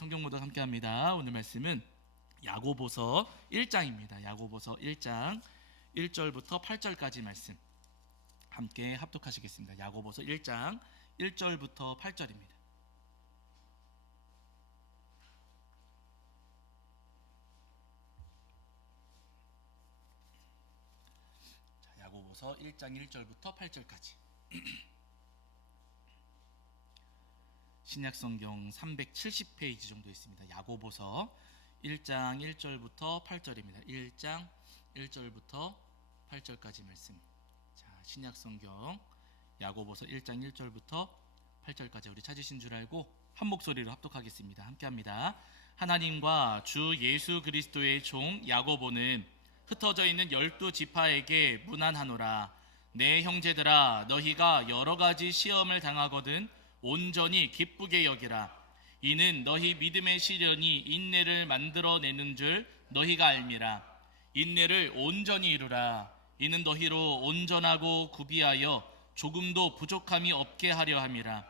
성경 모독 함께합니다. 오늘 말씀은 야고보서 1장입니다. 야고보서 1장 1절부터 8절까지 말씀 함께 합독하시겠습니다. 야고보서 1장 1절부터 8절입니다. 야고보서 1장 1절부터 8절까지 신약성경 370페이지 정도 있습니다. 야고보서 1장 1절부터 8절입니다. 1장 1절부터 8절까지 말씀. 자, 신약성경 야고보서 1장 1절부터 8절까지 우리 찾으신 줄 알고 한 목소리로 합독하겠습니다. 함께합니다. 하나님과 주 예수 그리스도의 종 야고보는 흩어져 있는 12지파에게 문안하노라. 내 형제들아, 너희가 여러 가지 시험을 당하거든 온전히 기쁘게 여기라. 이는 너희 믿음의 시련이 인내를 만들어내는 줄 너희가 알미라. 인내를 온전히 이루라. 이는 너희로 온전하고 구비하여 조금도 부족함이 없게 하려 함이라.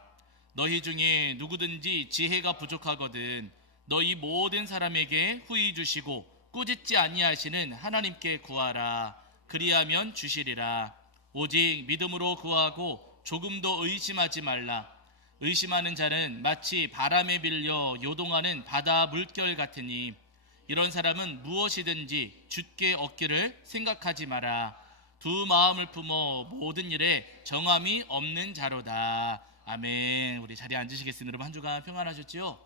너희 중에 누구든지 지혜가 부족하거든 너희 모든 사람에게 후히 주시고 꾸짖지 아니하시는 하나님께 구하라. 그리하면 주시리라. 오직 믿음으로 구하고 조금도 의심하지 말라. 의심하는 자는 마치 바람에 빌려 요동하는 바다 물결 같으니 이런 사람은 무엇이든지 주께 얻기를 생각하지 마라. 두 마음을 품어 모든 일에 정함이 없는 자로다. 아멘. 우리 자리에 앉으시겠습니다. 여러분 한 주간 평안하셨지요?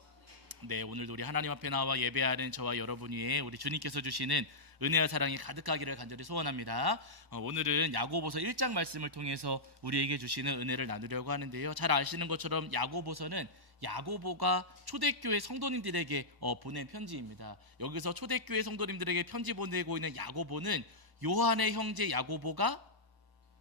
네, 오늘도 우리 하나님 앞에 나와 예배하는 저와 여러분 위에 우리 주님께서 주시는 은혜와 사랑이 가득하기를 간절히 소원합니다. 오늘은 야고보서 1장 말씀을 통해서 우리에게 주시는 은혜를 나누려고 하는데요. 잘 아시는 것처럼 야고보서는 야고보가 초대교회 성도님들에게 보낸 편지입니다. 여기서 초대교회 성도님들에게 편지 보내고 있는 야고보는 요한의 형제 야고보가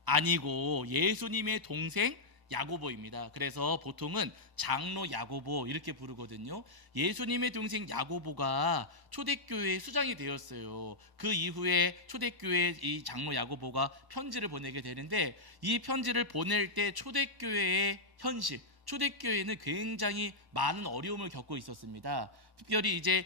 아니고 예수님의 동생 야고보입니다. 그래서 보통은 장로 야고보 이렇게 부르거든요. 예수님의 동생 야고보가 초대교회의 수장이 되었어요. 그 이후에 초대교회 이 장로 야고보가 편지를 보내게 되는데 이 편지를 보낼 때 초대교회의 현실, 초대교회는 굉장히 많은 어려움을 겪고 있었습니다. 특별히 이제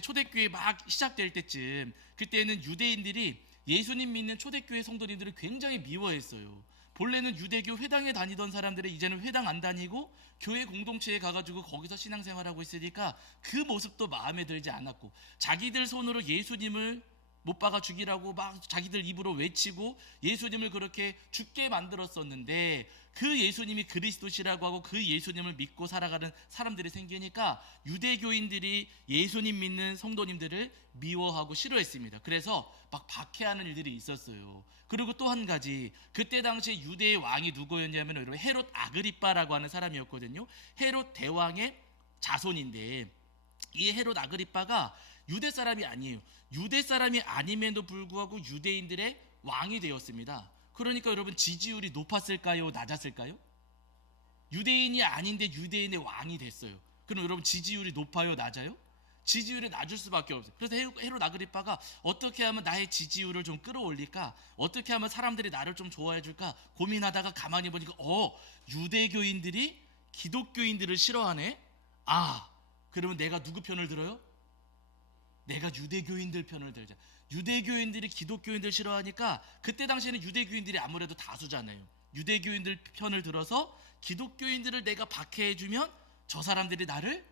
초대교회 막 시작될 때쯤 그때는 유대인들이 예수님 믿는 초대교회 성도님들을 굉장히 미워했어요. 본래는 유대교 회당에 다니던 사람들이 이제는 회당 안 다니고 교회 공동체에 가가지고 거기서 신앙생활하고 있으니까 그 모습도 마음에 들지 않았고 자기들 손으로 예수님을 못 박아 죽이라고 막 자기들 입으로 외치고 예수님을 그렇게 죽게 만들었었는데 그 예수님이 그리스도시라고 하고 그 예수님을 믿고 살아가는 사람들이 생기니까 유대교인들이 예수님 믿는 성도님들을 미워하고 싫어했습니다. 그래서 막 박해하는 일들이 있었어요. 그리고 또 한 가지, 그때 당시에 유대의 왕이 누구였냐면 여러분 헤롯 아그리빠라고 하는 사람이었거든요. 헤롯 대왕의 자손인데 이 헤롯 아그리빠가 유대 사람이 아니에요. 유대 사람이 아님에도 불구하고 유대인들의 왕이 되었습니다. 그러니까 여러분 지지율이 높았을까요? 낮았을까요? 유대인이 아닌데 유대인의 왕이 됐어요. 그럼 여러분 지지율이 높아요? 낮아요? 지지율이 낮을 수밖에 없어요. 그래서 헤롯 아그리빠가 어떻게 하면 나의 지지율을 좀 끌어올릴까? 어떻게 하면 사람들이 나를 좀 좋아해 줄까? 고민하다가 가만히 보니까 유대교인들이 기독교인들을 싫어하네? 그러면 내가 누구 편을 들어요? 내가 유대교인들 편을 들자. 유대교인들이 기독교인들 싫어하니까 그때 당시에는 유대교인들이 아무래도 다수잖아요. 유대교인들 편을 들어서 기독교인들을 내가 박해해주면 저 사람들이 나를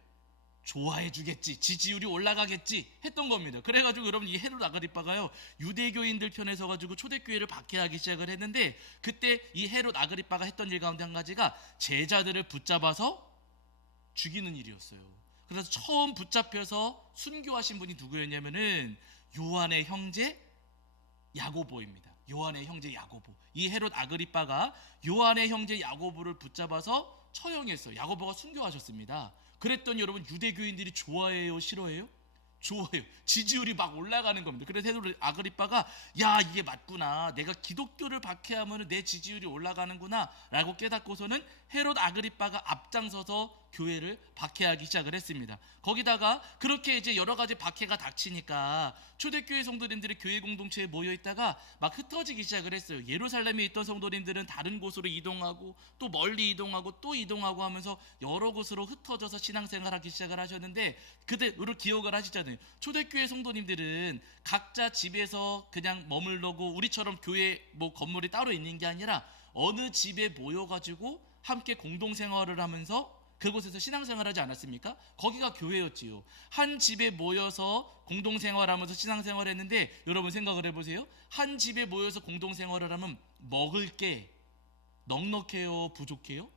좋아해주겠지, 지지율이 올라가겠지 했던 겁니다. 그래가지고 여러분 이 헤롯 아그리빠가요 유대교인들 편에 서가지고 초대교회를 박해하기 시작을 했는데 그때 이 헤롯 아그리빠가 했던 일 가운데 한 가지가 제자들을 붙잡아서 죽이는 일이었어요. 그래서 처음 붙잡혀서 순교하신 분이 누구였냐면은 요한의 형제 야고보입니다. 요한의 형제 야고보. 이 헤롯 아그리빠가 요한의 형제 야고보를 붙잡아서 처형했어요. 야고보가 순교하셨습니다. 그랬더니 여러분 유대교인들이 좋아해요? 싫어해요? 좋아해요. 지지율이 막 올라가는 겁니다. 그래서 헤롯 아그리빠가 야 이게 맞구나. 내가 기독교를 박해하면 내 지지율이 올라가는구나 라고 깨닫고서는 헤롯 아그리빠가 앞장서서 교회를 박해하기 시작을 했습니다. 거기다가 그렇게 이제 여러 가지 박해가 닥치니까 초대교회 성도님들이 교회 공동체에 모여 있다가 막 흩어지기 시작을 했어요. 예루살렘에 있던 성도님들은 다른 곳으로 이동하고 또 멀리 이동하고 또 이동하고 하면서 여러 곳으로 흩어져서 신앙생활하기 시작을 하셨는데, 그대로 기억을 하시잖아요. 초대교회 성도님들은 각자 집에서 그냥 머물러고 우리처럼 교회 뭐 건물이 따로 있는 게 아니라 어느 집에 모여가지고 함께 공동생활을 하면서 그곳에서 신앙생활하지 않았습니까? 거기가 교회였지요. 한 집에 모여서 공동생활하면서 신앙생활했는데, 여러분 생각을 해보세요. 한 집에 모여서 공동생활을 하면 먹을 게 넉넉해요, 부족해요?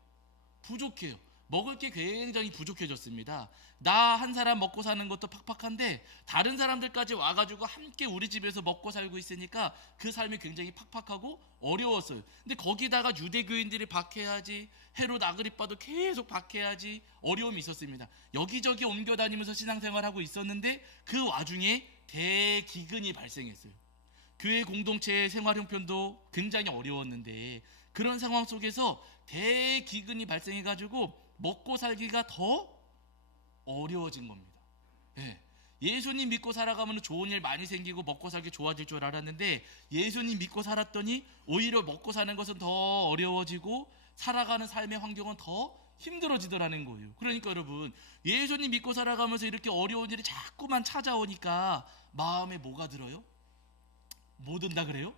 부족해요. 먹을 게 굉장히 부족해졌습니다. 나 한 사람 먹고 사는 것도 팍팍한데 다른 사람들까지 와가지고 함께 우리 집에서 먹고 살고 있으니까 그 삶이 굉장히 팍팍하고 어려웠어요. 근데 거기다가 유대교인들이 박해하지, 헤롯 아그리빠도 계속 박해하지, 어려움이 있었습니다. 여기저기 옮겨 다니면서 신앙생활하고 있었는데 그 와중에 대기근이 발생했어요. 교회 공동체의 생활 형편도 굉장히 어려웠는데 그런 상황 속에서 대기근이 발생해가지고 먹고 살기가 더 어려워진 겁니다. 예. 예수님 믿고 살아가면 좋은 일 많이 생기고 먹고 살기 좋아질 줄 알았는데 예수님 믿고 살았더니 오히려 먹고 사는 것은 더 어려워지고 살아가는 삶의 환경은 더 힘들어지더라는 거예요. 그러니까 여러분, 예수님 믿고 살아가면서 이렇게 어려운 일이 자꾸만 찾아오니까 마음에 뭐가 들어요? 뭐 든다 그래요?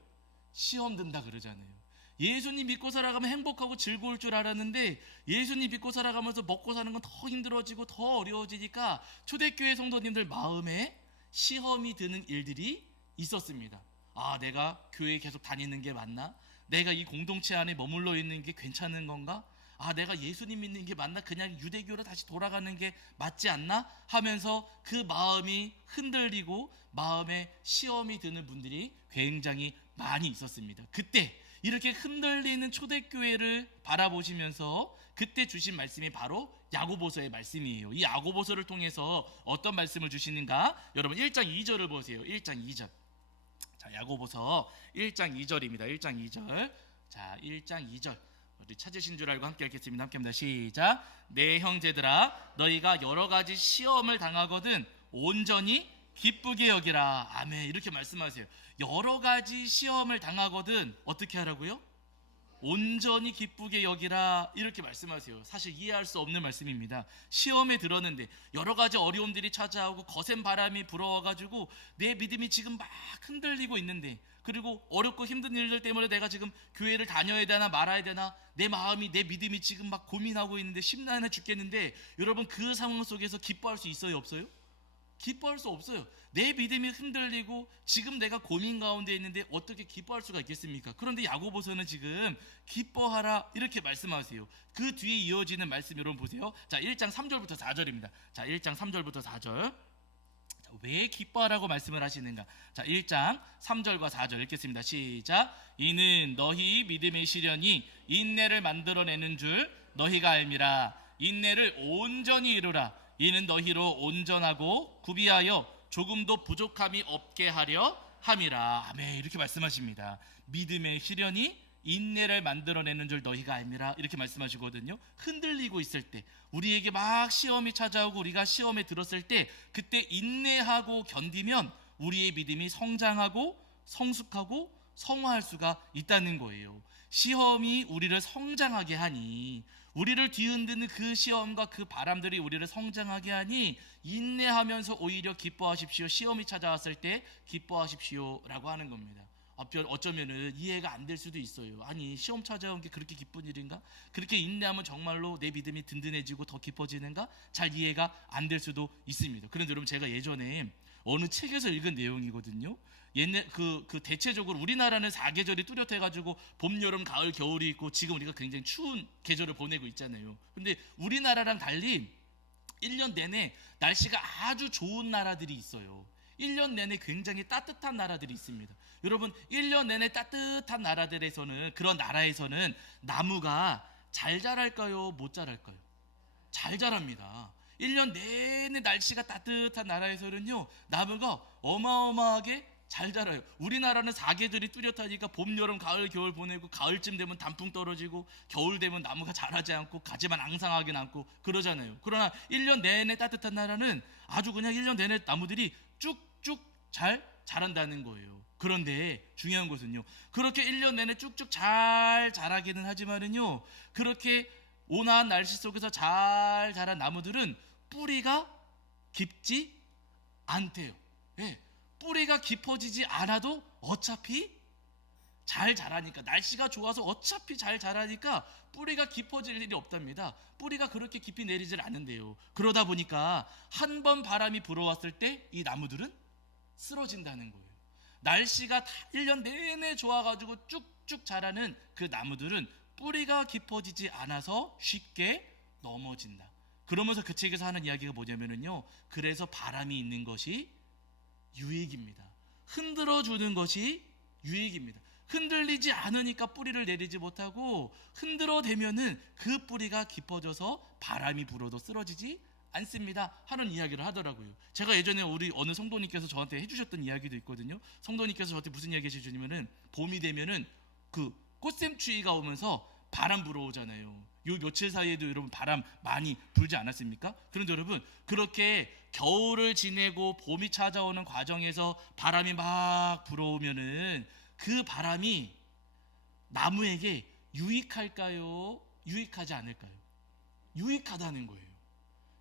시험 든다 그러잖아요. 예수님 믿고 살아가면 행복하고 즐거울 줄 알았는데 예수님 믿고 살아가면서 먹고 사는 건 더 힘들어지고 더 어려워지니까 초대교회 성도님들 마음에 시험이 드는 일들이 있었습니다. 아, 내가 교회에 계속 다니는 게 맞나? 내가 이 공동체 안에 머물러 있는 게 괜찮은 건가? 아, 내가 예수님 믿는 게 맞나? 그냥 유대교로 다시 돌아가는 게 맞지 않나? 하면서 그 마음이 흔들리고 마음에 시험이 드는 분들이 굉장히 많이 있었습니다. 그때 이렇게 흔들리는 초대교회를 바라보시면서 그때 주신 말씀이 바로 야고보서의 말씀이에요. 이 야고보서를 통해서 어떤 말씀을 주시는가? 여러분 1장 2절을 보세요. 1장 2절. 자, 야고보서 1장 2절입니다. 1장 2절. 자, 1장 2절. 우리 찾으신 줄 알고 함께 읽겠습니다. 함께 합니다. 시작. 내 형제들아, 너희가 여러 가지 시험을 당하거든 온전히 기쁘게 여기라. 아멘. 이렇게 말씀하세요. 여러 가지 시험을 당하거든 어떻게 하라고요? 온전히 기쁘게 여기라. 이렇게 말씀하세요. 사실 이해할 수 없는 말씀입니다. 시험에 들었는데 여러 가지 어려움들이 찾아오고 거센 바람이 불어와가지고 내 믿음이 지금 막 흔들리고 있는데, 그리고 어렵고 힘든 일들 때문에 내가 지금 교회를 다녀야 되나 말아야 되나, 내 마음이, 내 믿음이 지금 막 고민하고 있는데 심란해 죽겠는데, 여러분 그 상황 속에서 기뻐할 수 있어요, 없어요? 기뻐할 수 없어요. 내 믿음이 흔들리고 지금 내가 고민 가운데 있는데 어떻게 기뻐할 수가 있겠습니까? 그런데 야고보서는 지금 기뻐하라 이렇게 말씀하세요. 그 뒤에 이어지는 말씀 여러분 보세요. 자, 1장 3절부터 4절입니다. 자, 1장 3절부터 4절. 자, 왜 기뻐하라고 말씀을 하시는가? 자, 1장 3절과 4절 읽겠습니다. 시작. 이는 너희 믿음의 시련이 인내를 만들어내는 줄 너희가 알미라. 인내를 온전히 이루라. 이는 너희로 온전하고 구비하여 조금도 부족함이 없게 하려 함이라. 아멘. 이렇게 말씀하십니다. 믿음의 시련이 인내를 만들어내는 줄 너희가 알미라. 이렇게 말씀하시거든요. 흔들리고 있을 때, 우리에게 막 시험이 찾아오고 우리가 시험에 들었을 때 그때 인내하고 견디면 우리의 믿음이 성장하고 성숙하고 성화할 수가 있다는 거예요. 시험이 우리를 성장하게 하니, 우리를 뒤흔드는 그 시험과 그 바람들이 우리를 성장하게 하니 인내하면서 오히려 기뻐하십시오. 시험이 찾아왔을 때 기뻐하십시오 라고 하는 겁니다. 어쩌면은 이해가 안 될 수도 있어요. 아니, 시험 찾아온 게 그렇게 기쁜 일인가? 그렇게 인내하면 정말로 내 믿음이 든든해지고 더 깊어지는가? 잘 이해가 안 될 수도 있습니다. 그런데 여러분, 제가 예전에 어느 책에서 읽은 내용이거든요. 옛날 그 대체적으로 우리나라는 4계절이 뚜렷해가지고 봄, 여름, 가을, 겨울이 있고 지금 우리가 굉장히 추운 계절을 보내고 있잖아요. 근데 우리나라랑 달리 1년 내내 날씨가 아주 좋은 나라들이 있어요. 1년 내내 굉장히 따뜻한 나라들이 있습니다. 여러분, 1년 내내 따뜻한 나라들에서는, 그런 나라에서는 나무가 잘 자랄까요? 못 자랄까요? 잘 자랍니다. 1년 내내 날씨가 따뜻한 나라에서는요, 나무가 어마어마하게 잘 자라요. 우리나라는 사계절이 뚜렷하니까 봄, 여름, 가을, 겨울 보내고 가을쯤 되면 단풍 떨어지고 겨울 되면 나무가 자라지 않고 가지만 앙상하게 남고 그러잖아요. 그러나 1년 내내 따뜻한 나라는 아주 그냥 1년 내내 나무들이 쭉쭉 잘 자란다는 거예요. 그런데 중요한 것은요, 그렇게 1년 내내 쭉쭉 잘 자라기는 하지만은요, 그렇게 온화한 날씨 속에서 잘 자란 나무들은 뿌리가 깊지 않대요. 예, 뿌리가 깊어지지 않아도 어차피 잘 자라니까, 날씨가 좋아서 어차피 잘 자라니까 뿌리가 깊어질 일이 없답니다. 뿌리가 그렇게 깊이 내리질 않는데요. 그러다 보니까 한 번 바람이 불어왔을 때 이 나무들은 쓰러진다는 거예요. 날씨가 1년 내내 좋아가지고 쭉쭉 자라는 그 나무들은 뿌리가 깊어지지 않아서 쉽게 넘어진다. 그러면서 그 책에서 하는 이야기가 뭐냐면요, 그래서 바람이 있는 것이 유익입니다. 흔들어주는 것이 유익입니다. 흔들리지 않으니까 뿌리를 내리지 못하고, 흔들어대면은 그 뿌리가 깊어져서 바람이 불어도 쓰러지지 않습니다 하는 이야기를 하더라고요. 제가 예전에 우리 어느 성도님께서 저한테 해주셨던 이야기도 있거든요. 성도님께서 저한테 무슨 이야기 해주셨냐면은, 봄이 되면은 그 꽃샘추위가 오면서 바람 불어오잖아요. 요 며칠 사이에도 여러분 바람 많이 불지 않았습니까? 그런데 여러분, 그렇게 겨울을 지내고 봄이 찾아오는 과정에서 바람이 막 불어오면은 그 바람이 나무에게 유익할까요? 유익하지 않을까요? 유익하다는 거예요.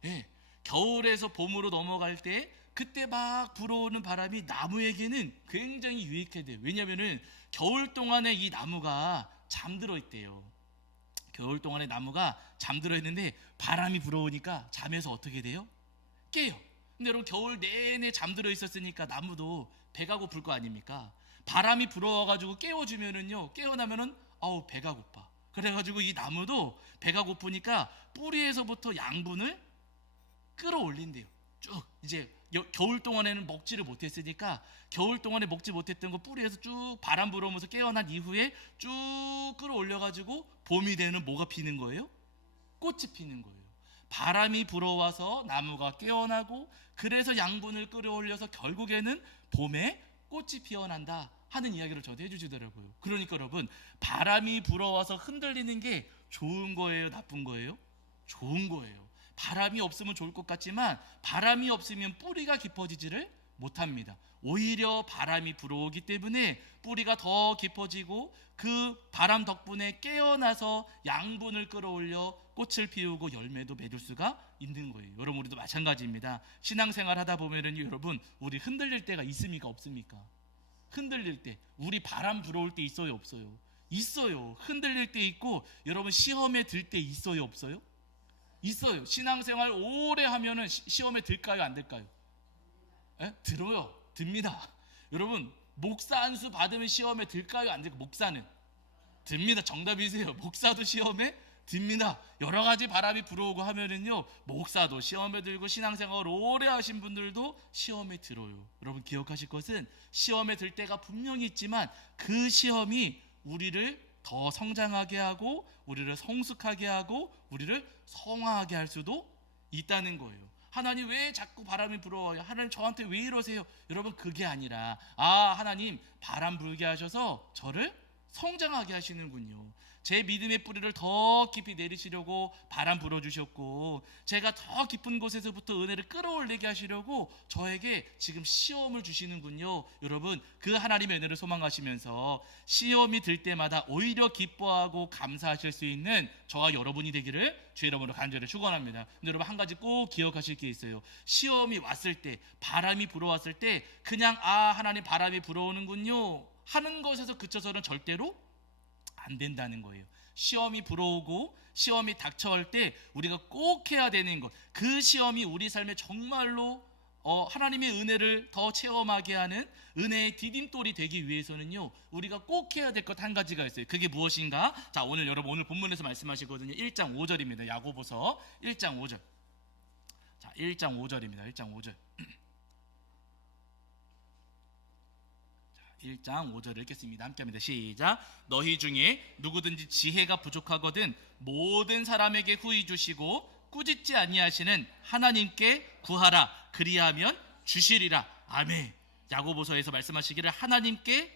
예, 겨울에서 봄으로 넘어갈 때 그때 막 불어오는 바람이 나무에게는 굉장히 유익해야 돼요. 왜냐하면은 겨울 동안에 이 나무가 잠들어 있대요. 겨울 동안에 나무가 잠들어 있는데 바람이 불어오니까 잠에서 어떻게 돼요? 깨요. 근데 여러분, 겨울 내내 잠들어 있었으니까 나무도 배가 고플 거 아닙니까? 바람이 불어와가지고 깨워주면은요, 깨어나면은 아우 배가 고파. 그래가지고 이 나무도 배가 고프니까 뿌리에서부터 양분을 끌어올린대요. 쭉 이제 겨울 동안에는 먹지를 못했으니까 겨울 동안에 먹지 못했던 거 뿌리에서 쭉 바람 불어오면서 깨어난 이후에 쭉 끌어올려가지고 봄이 되는 뭐가 피는 거예요? 꽃이 피는 거예요. 바람이 불어와서 나무가 깨어나고, 그래서 양분을 끌어올려서 결국에는 봄에 꽃이 피어난다 하는 이야기를 저도 해주시더라고요. 그러니까 여러분, 바람이 불어와서 흔들리는 게 좋은 거예요, 나쁜 거예요? 좋은 거예요. 바람이 없으면 좋을 것 같지만 바람이 없으면 뿌리가 깊어지지를 못합니다. 오히려 바람이 불어오기 때문에 뿌리가 더 깊어지고 그 바람 덕분에 깨어나서 양분을 끌어올려 꽃을 피우고 열매도 맺을 수가 있는 거예요. 여러분, 우리도 마찬가지입니다. 신앙생활 하다 보면은 여러분, 우리 흔들릴 때가 있습니까, 없습니까? 흔들릴 때, 우리 바람 불어올 때 있어요, 없어요? 있어요. 흔들릴 때 있고, 여러분 시험에 들 때 있어요, 없어요? 있어요. 신앙생활 오래 하면은 시험에 들까요, 안 들까요? 에? 들어요. 듭니다. 여러분, 목사 안수 받으면 시험에 들까요, 안 들까요? 목사는 듭니다. 정답이세요. 목사도 시험에 듭니다. 여러 가지 바람이 불어오고 하면은요, 목사도 시험에 들고 신앙생활 오래 하신 분들도 시험에 들어요. 여러분, 기억하실 것은 시험에 들 때가 분명히 있지만 그 시험이 우리를 더 성장하게 하고 우리를 성숙하게 하고 우리를 성화하게 할 수도 있다는 거예요. 하나님 왜 자꾸 바람이 불어와요? 하나님 저한테 왜 이러세요? 여러분, 그게 아니라 하나님 바람 불게 하셔서 저를 성장하게 하시는군요. 제 믿음의 뿌리를 더 깊이 내리시려고 바람 불어주셨고, 제가 더 깊은 곳에서부터 은혜를 끌어올리게 하시려고 저에게 지금 시험을 주시는군요. 여러분, 그 하나님의 은혜를 소망하시면서 시험이 들 때마다 오히려 기뻐하고 감사하실 수 있는 저와 여러분이 되기를 주의 이름으로 간절히 축원합니다. 근데 여러분, 한 가지 꼭 기억하실 게 있어요. 시험이 왔을 때, 바람이 불어왔을 때 그냥 하나님 바람이 불어오는군요 하는 것에서 그쳐서는 절대로 안 된다는 거예요. 시험이 불어오고 시험이 닥쳐올 때 우리가 꼭 해야 되는 것, 그 시험이 우리 삶에 정말로 하나님의 은혜를 더 체험하게 하는 은혜의 디딤돌이 되기 위해서는요, 우리가 꼭 해야 될 것 한 가지가 있어요. 그게 무엇인가? 자, 여러분 오늘 본문에서 말씀하시거든요. 1장 5절입니다. 야고보서 1장 5절. 자, 1장 5절입니다. 1장 5절. 1장 5절을 읽겠습니다. 함께합니다. 시작. 너희 중에 누구든지 지혜가 부족하거든 모든 사람에게 후히 주시고 꾸짖지 아니하시는 하나님께 구하라. 그리하면 주시리라. 아멘. 야고보서에서 말씀하시기를 하나님께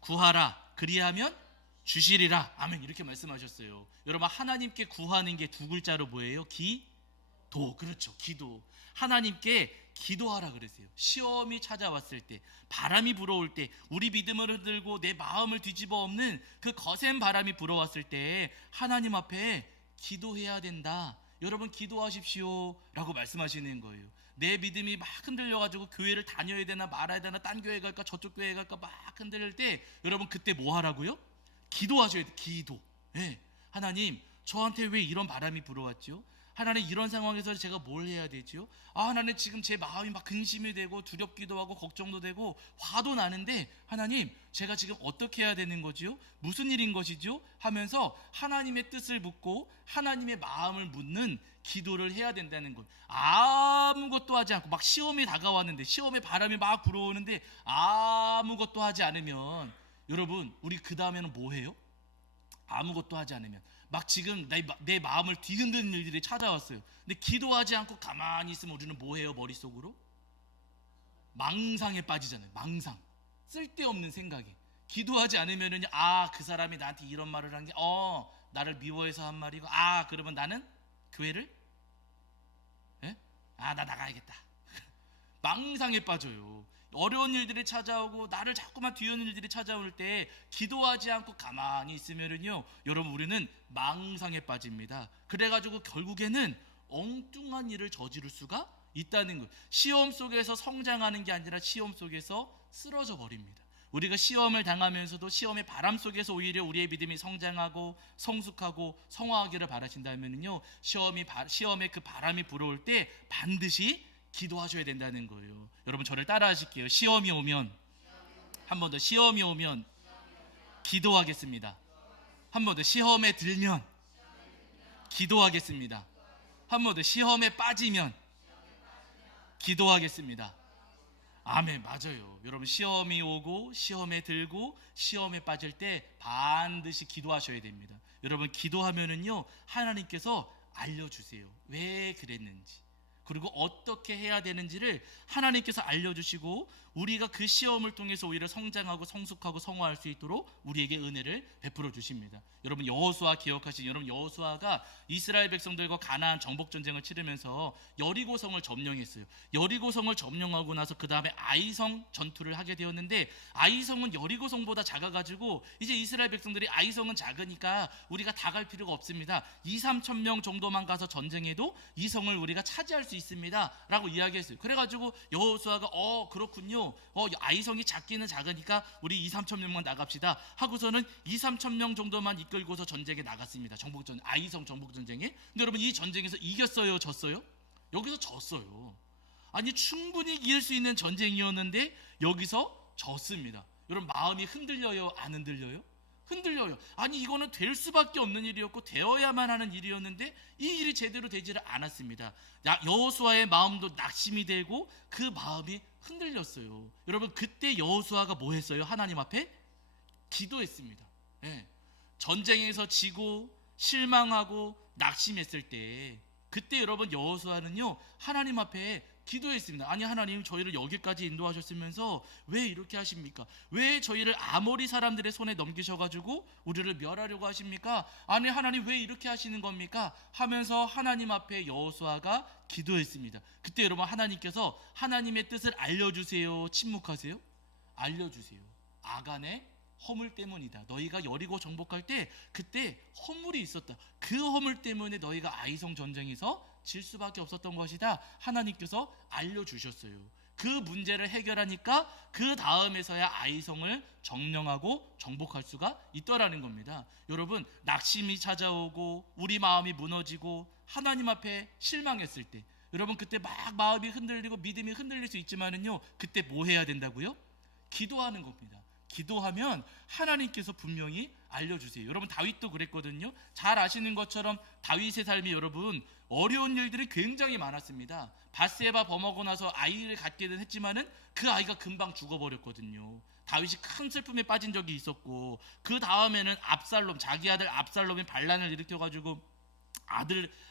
구하라 그리하면 주시리라. 아멘. 이렇게 말씀하셨어요. 여러분, 하나님께 구하는 게 두 글자로 뭐예요? 기도. 그렇죠. 기도. 하나님께 기도하라 그랬어요. 시험이 찾아왔을 때, 바람이 불어올 때, 우리 믿음을 흔들고 내 마음을 뒤집어 엎는 그 거센 바람이 불어왔을 때 하나님 앞에 기도해야 된다. 여러분, 기도하십시오 라고 말씀하시는 거예요. 내 믿음이 막 흔들려가지고 교회를 다녀야 되나 말아야 되나, 딴 교회 갈까 저쪽 교회 갈까 막 흔들릴 때 여러분, 그때 뭐 하라고요? 기도하셔야 돼요. 기도. 네. 하나님, 저한테 왜 이런 바람이 불어왔죠? 하나님, 이런 상황에서 제가 뭘 해야 되죠? 하나님, 지금 제 마음이 막 근심이 되고 두렵기도 하고 걱정도 되고 화도 나는데 하나님, 제가 지금 어떻게 해야 되는 거지요? 무슨 일인 것이죠? 하면서 하나님의 뜻을 묻고 하나님의 마음을 묻는 기도를 해야 된다는 것. 아무것도 하지 않고, 막 시험이 다가왔는데, 시험의 바람이 막 불어오는데 아무것도 하지 않으면, 여러분, 우리 그 다음에는 뭐 해요? 아무것도 하지 않으면 막 지금 내 마음을 뒤흔드는 일들이 찾아왔어요. 근데 기도하지 않고 가만히 있으면 우리는 뭐 해요? 머릿속으로 망상에 빠지잖아요. 망상, 쓸데없는 생각에. 기도하지 않으면은 그 사람이 나한테 이런 말을 한 게 나를 미워해서 한 말이고, 그러면 나는 교회를 나 나가야겠다. 망상에 빠져요. 어려운 일들이 찾아오고 나를 자꾸만 뒤흔는 일들이 찾아올 때 기도하지 않고 가만히 있으면은요, 여러분, 우리는 망상에 빠집니다. 그래가지고 결국에는 엉뚱한 일을 저지를 수가 있다는 것. 시험 속에서 성장하는 게 아니라 시험 속에서 쓰러져 버립니다. 우리가 시험을 당하면서도 시험의 바람 속에서 오히려 우리의 믿음이 성장하고 성숙하고 성화하기를 바라신다면요, 시험의 그 바람이 불어올 때 반드시 기도하셔야 된다는 거예요. 여러분, 저를 따라 하실게요. 시험이 오면, 한 번 더, 시험이 오면 기도하겠습니다. 한 번 더, 시험에 들면 기도하겠습니다. 한 번 더, 시험에 빠지면 기도하겠습니다. 아멘. 맞아요. 여러분, 시험이 오고 시험에 들고 시험에 빠질 때 반드시 기도하셔야 됩니다. 여러분, 기도하면은요, 하나님께서 알려주세요. 왜 그랬는지, 그리고 어떻게 해야 되는지를 하나님께서 알려주시고, 우리가 그 시험을 통해서 오히려 성장하고 성숙하고 성화할 수 있도록 우리에게 은혜를 베풀어 주십니다. 여러분, 여호수아 기억하시죠? 여러분, 여호수아가 이스라엘 백성들과 가나안 정복 전쟁을 치르면서 여리고성을 점령했어요. 여리고성을 점령하고 나서 그 다음에 아이성 전투를 하게 되었는데, 아이성은 여리고성보다 작아가지고 이제 이스라엘 백성들이 아이성은 작으니까 우리가 다 갈 필요가 없습니다. 2-3천 명 정도만 가서 전쟁해도 이 성을 우리가 차지할 수 있습니다 라고 이야기했어요. 그래가지고 여호수아가 그렇군요, 아이성이 작기는 작으니까 우리 2-3천 명만 나갑시다 하고서는 2-3천 명 정도만 이끌고서 전쟁에 나갔습니다. 아이성 정복전쟁에. 근데 여러분, 이 전쟁에서 이겼어요, 졌어요? 여기서 졌어요. 아니, 충분히 이길 수 있는 전쟁이었는데 여기서 졌습니다. 여러분, 마음이 흔들려요, 안 흔들려요? 흔들려요. 아니, 이거는 될 수밖에 없는 일이었고 되어야만 하는 일이었는데 이 일이 제대로 되지를 않았습니다. 여호수아의 마음도 낙심이 되고 그 마음이 흔들렸어요. 여러분, 그때 여호수아가 뭐 했어요? 하나님 앞에 기도했습니다. 전쟁에서 지고 실망하고 낙심했을 때, 그때 여러분, 여호수아는요, 하나님 앞에 기도했습니다. 아니, 하나님, 저희를 여기까지 인도하셨으면서 왜 이렇게 하십니까? 왜 저희를 아모리 사람들의 손에 넘기셔가지고 우리를 멸하려고 하십니까? 아니, 하나님, 왜 이렇게 하시는 겁니까? 하면서 하나님 앞에 여호수아가 기도했습니다. 그때 여러분, 하나님께서 하나님의 뜻을 알려주세요, 침묵하세요? 알려주세요. 아간의 허물 때문이다. 너희가 여리고 정복할 때 그때 허물이 있었다. 그 허물 때문에 너희가 아이성 전쟁에서 질 수밖에 없었던 것이다. 하나님께서 알려주셨어요. 그 문제를 해결하니까 그 다음에서야 아이성을 점령하고 정복할 수가 있더라는 겁니다. 여러분, 낙심이 찾아오고 우리 마음이 무너지고 하나님 앞에 실망했을 때, 여러분, 그때 막 마음이 흔들리고 믿음이 흔들릴 수 있지만은요, 그때 뭐 해야 된다고요? 기도하는 겁니다. 기도하면 하나님께서 분명히 알려주세요. 여러분, 다윗도 그랬거든요. 잘 아시는 것처럼 다윗의 삶이 여러분, 어려운 일들이 굉장히 많았습니다. 밧세바 범하고 나서 아이를 갖게는 했지만은 그 아이가 금방 죽어버렸거든요. 다윗이 큰 슬픔에 빠진 적이 있었고, 그 다음에는 자기 아들 압살롬이 반란을 일으켜가지고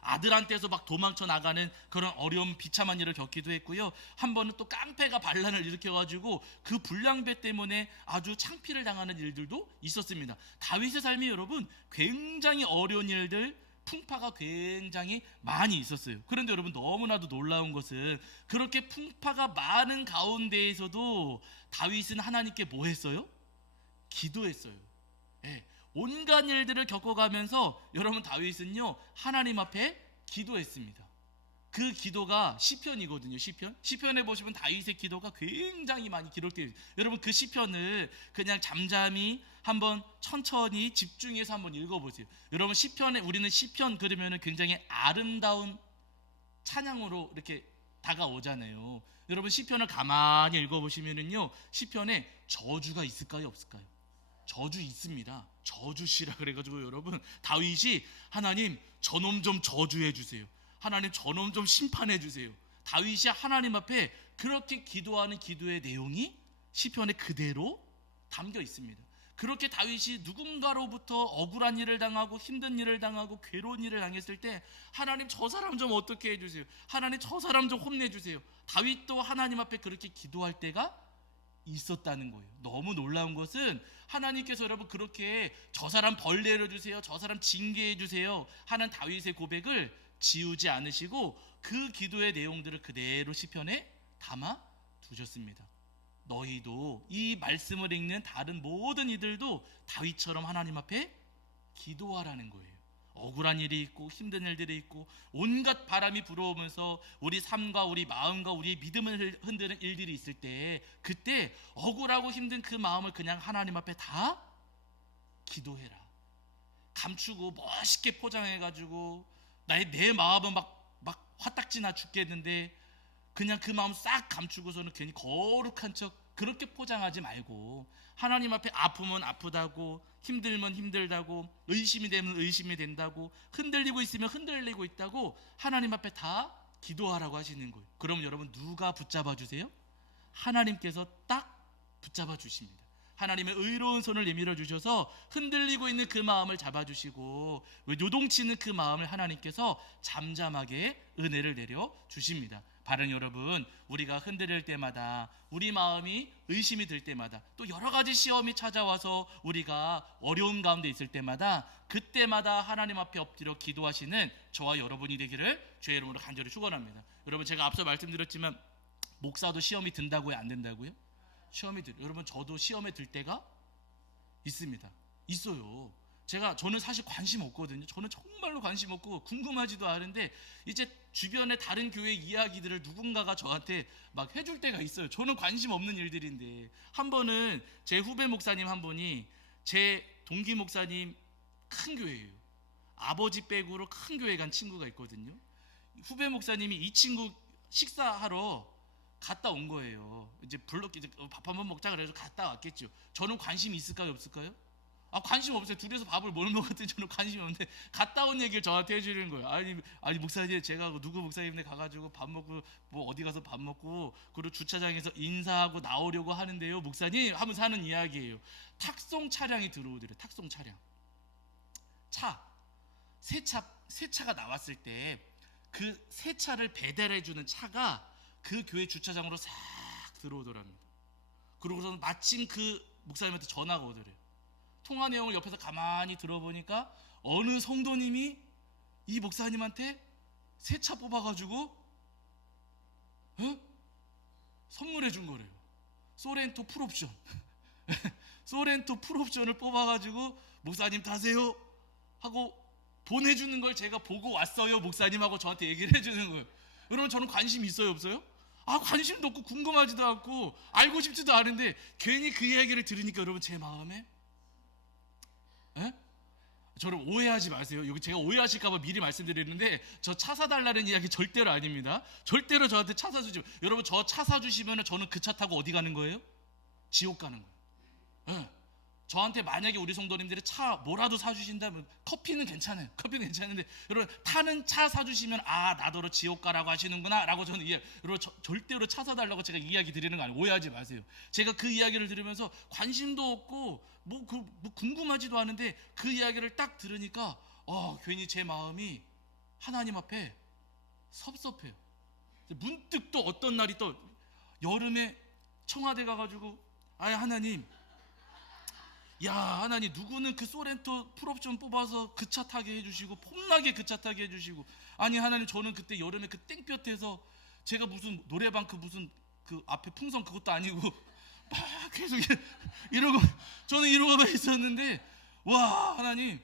아들한테서 막 도망쳐 나가는 그런 어려운 비참한 일을 겪기도 했고요. 한 번은 또 깡패가 반란을 일으켜가지고 그 불량배 때문에 아주 창피를 당하는 일들도 있었습니다. 다윗의 삶이 여러분 굉장히 어려운 일들, 풍파가 굉장히 많이 있었어요. 그런데 여러분 너무나도 놀라운 것은 그렇게 풍파가 많은 가운데에서도 다윗은 하나님께 뭐 했어요? 기도했어요. 예, 온갖 일들을 겪어가면서 여러분 다윗은요 하나님 앞에 기도했습니다. 그 기도가 시편이거든요. 시편에 보시면 다윗의 기도가 굉장히 많이 기록되어 있어요. 여러분 그 시편을 그냥 잠잠히 한번 천천히 집중해서 한번 읽어보세요. 여러분 시편에 우리는 시편 그러면은 굉장히 아름다운 찬양으로 이렇게 다가오잖아요. 여러분 시편을 가만히 읽어보시면은요 시편에 저주가 있을까요 없을까요? 저주 있습니다. 저주시라 그래가지고 여러분 다윗이 하나님 저놈 좀 저주해 주세요. 하나님 저놈 좀 심판해 주세요. 다윗이 하나님 앞에 그렇게 기도하는 기도의 내용이 시편에 그대로 담겨 있습니다. 그렇게 다윗이 누군가로부터 억울한 일을 당하고 힘든 일을 당하고 괴로운 일을 당했을 때 하나님 저 사람 좀 어떻게 해주세요. 하나님 저 사람 좀 혼내주세요. 다윗도 하나님 앞에 그렇게 기도할 때가 있었다는 거예요. 너무 놀라운 것은 하나님께서 여러분 그렇게 저 사람 벌 내려주세요, 저 사람 징계해 주세요 하는 다윗의 고백을 지우지 않으시고 그 기도의 내용들을 그대로 시편에 담아 두셨습니다. 너희도 이 말씀을 읽는 다른 모든 이들도 다윗처럼 하나님 앞에 기도하라는 거예요. 억울한 일이 있고 힘든 일들이 있고 온갖 바람이 불어오면서 우리 삶과 우리 마음과 우리의 믿음을 흔드는 일들이 있을 때 그때 억울하고 힘든 그 마음을 그냥 하나님 앞에 다 기도해라. 감추고 멋있게 포장해가지고 내 마음은 막 화딱지나 죽겠는데 그냥 그 마음 싹 감추고서는 괜히 거룩한 척 그렇게 포장하지 말고 하나님 앞에 아프면 아프다고 힘들면 힘들다고 의심이 되면 의심이 된다고 흔들리고 있으면 흔들리고 있다고 하나님 앞에 다 기도하라고 하시는 거예요. 그럼 여러분 누가 붙잡아 주세요? 하나님께서 딱 붙잡아 주십니다. 하나님의 의로운 손을 내밀어 주셔서 흔들리고 있는 그 마음을 잡아주시고 요동치는 그 마음을 하나님께서 잠잠하게 은혜를 내려 주십니다. 바른 여러분, 우리가 흔들릴 때마다 우리 마음이 의심이 들 때마다 또 여러 가지 시험이 찾아와서 우리가 어려운 가운데 있을 때마다 그때마다 하나님 앞에 엎드려 기도하시는 저와 여러분이 되기를 주의 이름으로 간절히 축원합니다. 여러분 제가 앞서 말씀드렸지만 목사도 시험이 든다고요? 안 된다고요? 시험이 들. 여러분 저도 시험에 들 때가 있습니다. 있어요. 저는 사실 관심 없거든요. 저는 정말로 관심 없고 궁금하지도 않은데 이제 주변에 다른 교회 이야기들을 누군가가 저한테 막 해줄 때가 있어요. 저는 관심 없는 일들인데 한 번은 제 후배 목사님 한 분이 제 동기 목사님 큰 교회예요. 아버지 빼고로 큰 교회 간 친구가 있거든요. 후배 목사님이 이 친구 식사하러 갔다 온 거예요. 이제 밥 한번 먹자 그래서 갔다 왔겠죠. 저는 관심이 있을까요 없을까요? 관심 없어요. 둘이서 밥을 뭘 먹었든지 저는 관심이 없는데 갔다 온 얘기를 저한테 해주는 거예요. 아니 목사님 제가 누구 목사님네 가가지고 밥 먹고 뭐 어디 가서 밥 먹고 그리고 주차장에서 인사하고 나오려고 하는데요 목사님 하면서 하는 이야기예요. 탁송 차량이 들어오더래요. 탁송 차량 새 차가 나왔을 때 그 새 차를 배달해주는 차가 그 교회 주차장으로 싹 들어오더랍니다. 그러고서 마침 그 목사님한테 전화가 오더래요. 통화 내용을 옆에서 가만히 들어보니까 어느 성도님이 이 목사님한테 새 차 뽑아가지고 선물해 준 거래요. 소렌토 풀옵션 소렌토 풀옵션을 뽑아가지고 목사님 타세요 하고 보내주는 걸 제가 보고 왔어요 목사님 하고 저한테 얘기를 해주는 거예요. 여러분 저는 관심 있어요 없어요? 관심도 없고 궁금하지도 않고 알고 싶지도 않은데 괜히 그 이야기를 들으니까 여러분 제 마음에 저를 오해하지 마세요. 여기 제가 오해하실까봐 미리 말씀드리는데 저 차 사달라는 이야기 절대로 아닙니다. 절대로 저한테 차 사주지. 여러분 저 차 사주시면 저는 그 차 타고 어디 가는 거예요? 지옥 가는 거예요. 저한테 만약에 우리 성도님들이 차 뭐라도 사주신다면 커피는 괜찮아요. 커피는 괜찮은데 여러분 타는 차 사주시면 나더러 지옥 가라고 하시는구나 라고 저는 여러분 절대로 차 사달라고 제가 이야기 드리는 거 아니에요. 오해하지 마세요. 제가 그 이야기를 들으면서 관심도 없고 뭐 궁금하지도 않은데 그 이야기를 딱 들으니까 괜히 제 마음이 하나님 앞에 섭섭해요. 문득 또 어떤 날이 또 여름에 청와대 가가지고 하나님, 야 하나님, 누구는 그 소렌토 풀옵션 뽑아서 그 차 타게 해주시고 폼나게 그 차 타게 해주시고, 아니 하나님, 저는 그때 여름에 그 땡볕에서 제가 무슨 노래방 무슨 그 앞에 풍선 그것도 아니고 막 계속 이러고 저는 이러고만 있었는데, 와 하나님,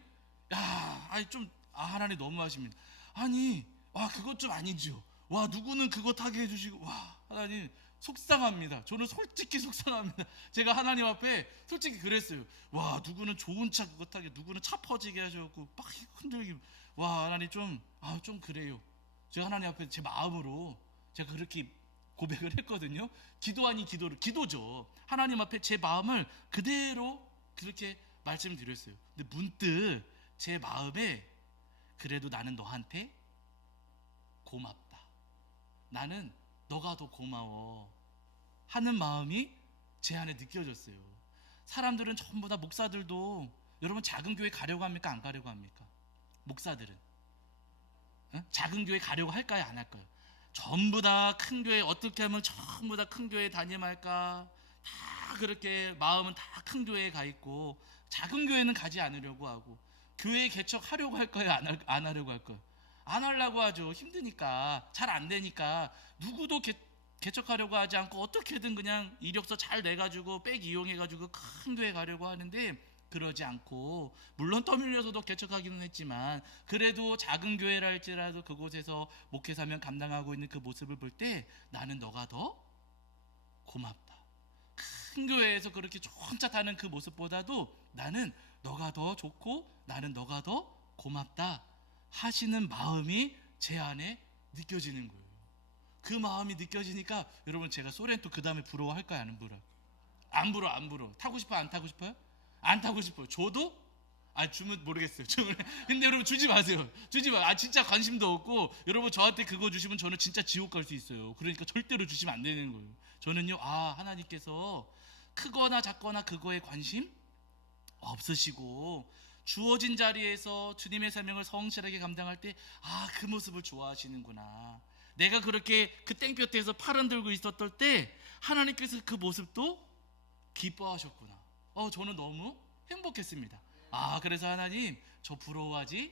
하나님 너무하십니다. 아니 그것 좀 아니죠. 와 누구는 그거 타게 해주시고, 와 하나님 속상합니다. 저는 솔직히 속상합니다. 제가 하나님 앞에 솔직히 그랬어요. 와 누구는 좋은 차 그거 타게, 누구는 차 퍼지게 하셔갖고 막 흔들기, 와 하나님 좀 그래요. 제가 하나님 앞에 제 마음으로 제가 그렇게 고백을 했거든요. 기도 아닌 기도죠. 하나님 앞에 제 마음을 그대로 그렇게 말씀드렸어요. 근데 문득 제 마음에, 그래도 나는 너한테 고맙다, 나는 너가 더 고마워 하는 마음이 제 안에 느껴졌어요. 사람들은 전부 다, 목사들도 여러분 작은 교회 가려고 합니까? 안 가려고 합니까? 목사들은 작은 교회 가려고 할까요? 안 할까요? 전부 다 큰 교회, 어떻게 하면 전부 다 큰 교회 다니말까, 다 그렇게 마음은 다 큰 교회에 가 있고 작은 교회는 가지 않으려고 하고, 교회 개척하려고 할까요? 안 하려고 할까요? 안 하려고 하죠. 힘드니까, 잘 안 되니까. 누구도 개척하려고 하지 않고 어떻게든 그냥 이력서 잘 내가지고 백 이용해가지고 큰 교회 가려고 하는데, 그러지 않고, 물론 떠밀려서도 개척하기는 했지만 그래도 작은 교회라 할지라도 그곳에서 목회사명 감당하고 있는 그 모습을 볼 때, 나는 너가 더 고맙다. 큰 교회에서 그렇게 좋은 차 타는 그 모습보다도 나는 너가 더 좋고 나는 너가 더 고맙다 하시는 마음이 제 안에 느껴지는 거예요. 그 마음이 느껴지니까 여러분, 제가 소렌토 그 다음에 부러워할까요? 안 부러워? 안 부러워. 타고 싶어요? 안 타고 싶어요? 안 타고 싶어요. 줘도? 주면 모르겠어요. 근데 여러분 주지 마세요. 주지 마. 진짜 관심도 없고, 여러분 저한테 그거 주시면 저는 진짜 지옥 갈 수 있어요. 그러니까 절대로 주시면 안 되는 거예요. 저는요, 하나님께서 크거나 작거나 그거에 관심 없으시고, 주어진 자리에서 주님의 사명을 성실하게 감당할 때, 그 모습을 좋아하시는구나. 내가 그렇게 그 땡볕에서 팔 흔들고 있었던 때 하나님께서 그 모습도 기뻐하셨구나. 저는 너무 행복했습니다. 그래서 하나님, 저 부러워하지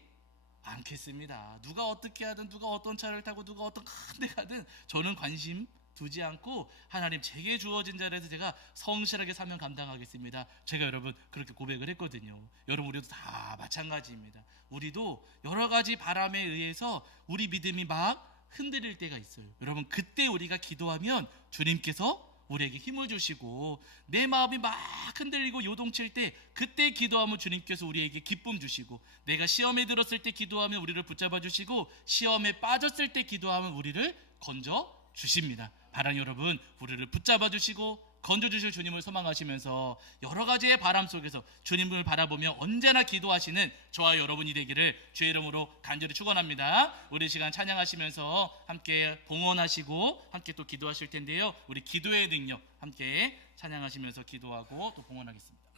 않겠습니다. 누가 어떻게 하든, 누가 어떤 차를 타고, 누가 어떤 큰 데 가든 저는 관심 두지 않고, 하나님 제게 주어진 자리에서 제가 성실하게 사명 감당하겠습니다. 제가 여러분 그렇게 고백을 했거든요. 여러분 우리도 다 마찬가지입니다. 우리도 여러 가지 바람에 의해서 우리 믿음이 막 흔들릴 때가 있어요. 여러분 그때 우리가 기도하면 주님께서 우리에게 힘을 주시고, 내 마음이 막 흔들리고 요동칠 때 그때 기도하면 주님께서 우리에게 기쁨 주시고, 내가 시험에 들었을 때 기도하면 우리를 붙잡아 주시고, 시험에 빠졌을 때 기도하면 우리를 건져 주십니다. 바람 여러분, 우리를 붙잡아 주시고 건져 주실 주님을 소망하시면서 여러 가지의 바람 속에서 주님을 바라보며 언제나 기도하시는 저와 여러분이 되기를 주의 이름으로 간절히 축원합니다. 우리 시간 찬양하시면서 함께 봉헌하시고 함께 또 기도하실 텐데요. 우리 기도의 능력 함께 찬양하시면서 기도하고 또 봉헌하겠습니다.